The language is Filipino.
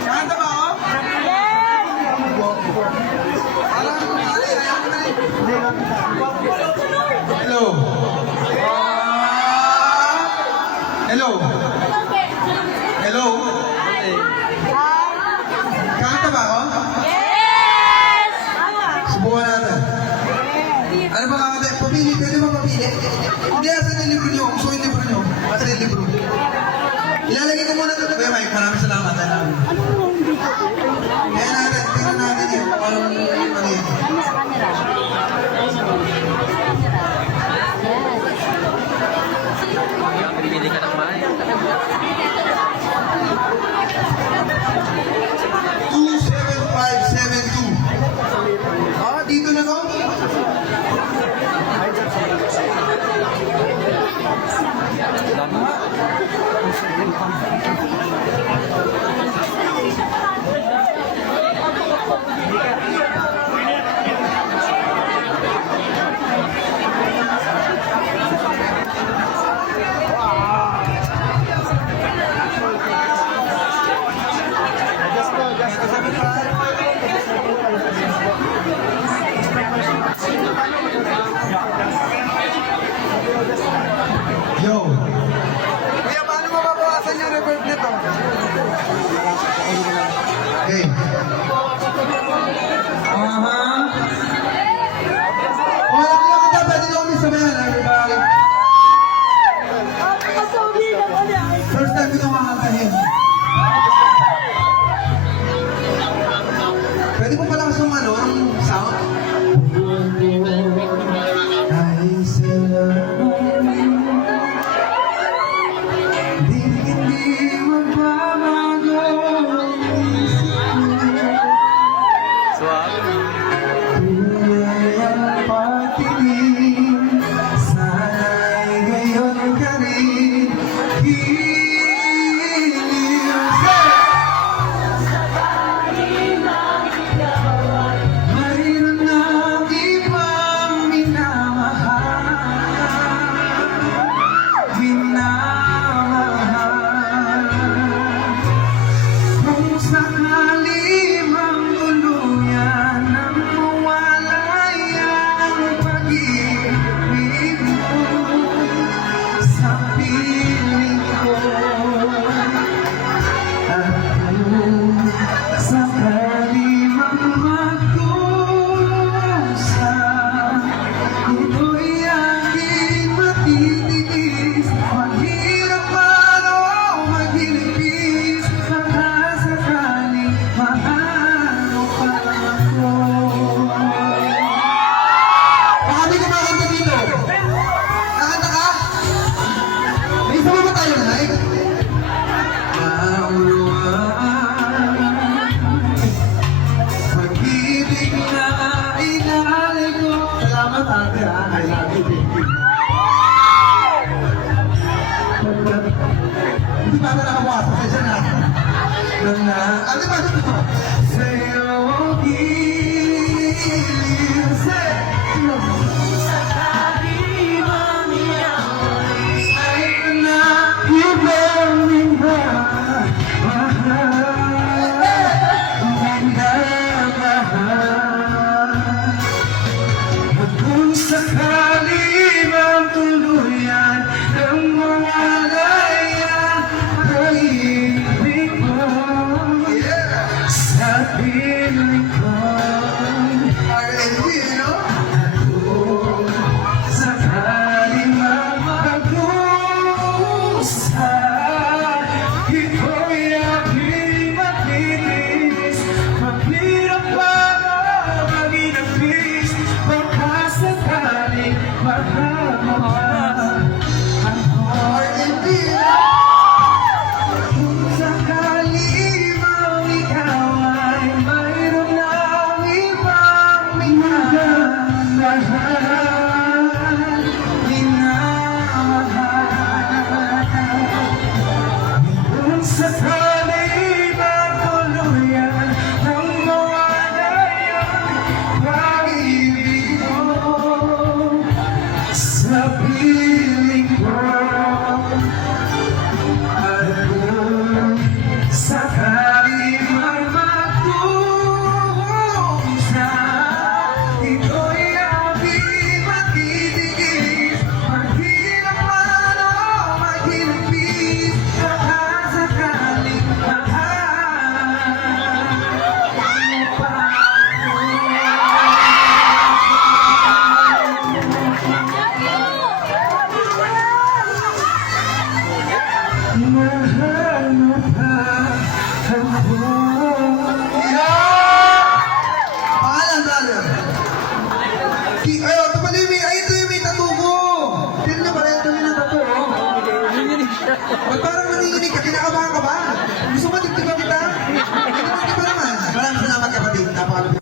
Kanta ba ako? Hello. Hello. Hello. Kanta ba ako? Yes! Subukan natin. Ano ba kakanta? Pamili, pwede ba pamili? Hindi, asan yung libro nyo? Gusto ko yung libro nyo. Asan yung libro? Ilalagay ko muna ito. Kuya Mike, maraming salamat. Kaya natin, tingnan natin yun. Parang ano yun. Kami sa camera. Pili ka ng bahay. 27572. Ah, dito na to? Yo! Kuya, paano mababawasan yung reverb nito? Okay. Wala kayo kanta, pwede nyo kami sabayan, everybody. First time ko itong kakantahin. Pwede po pala kasong ano, ang sound? Ay sila hindi magbabago ang isip ko. Tunay ang pagtingin, sana'y gayon ka rin. Mayroon na ibang minamahal. Kung sakali mang tuluyan ang mawalay ang pag-ibig mo sa piling ko, at kung sakali mang magkusa, ito'y aking matitiis. Mahirap man o maghilipis, baka sakaling maano pa ako. Baka di kumakanta dito. Kakanta ka? May isa ba tayo na like? Pag-ibig na inalay ko. Salamat ate ha. I love you, thank you. Hindi ba ata nakabukas? Pasensya na. Ate ba ito? Say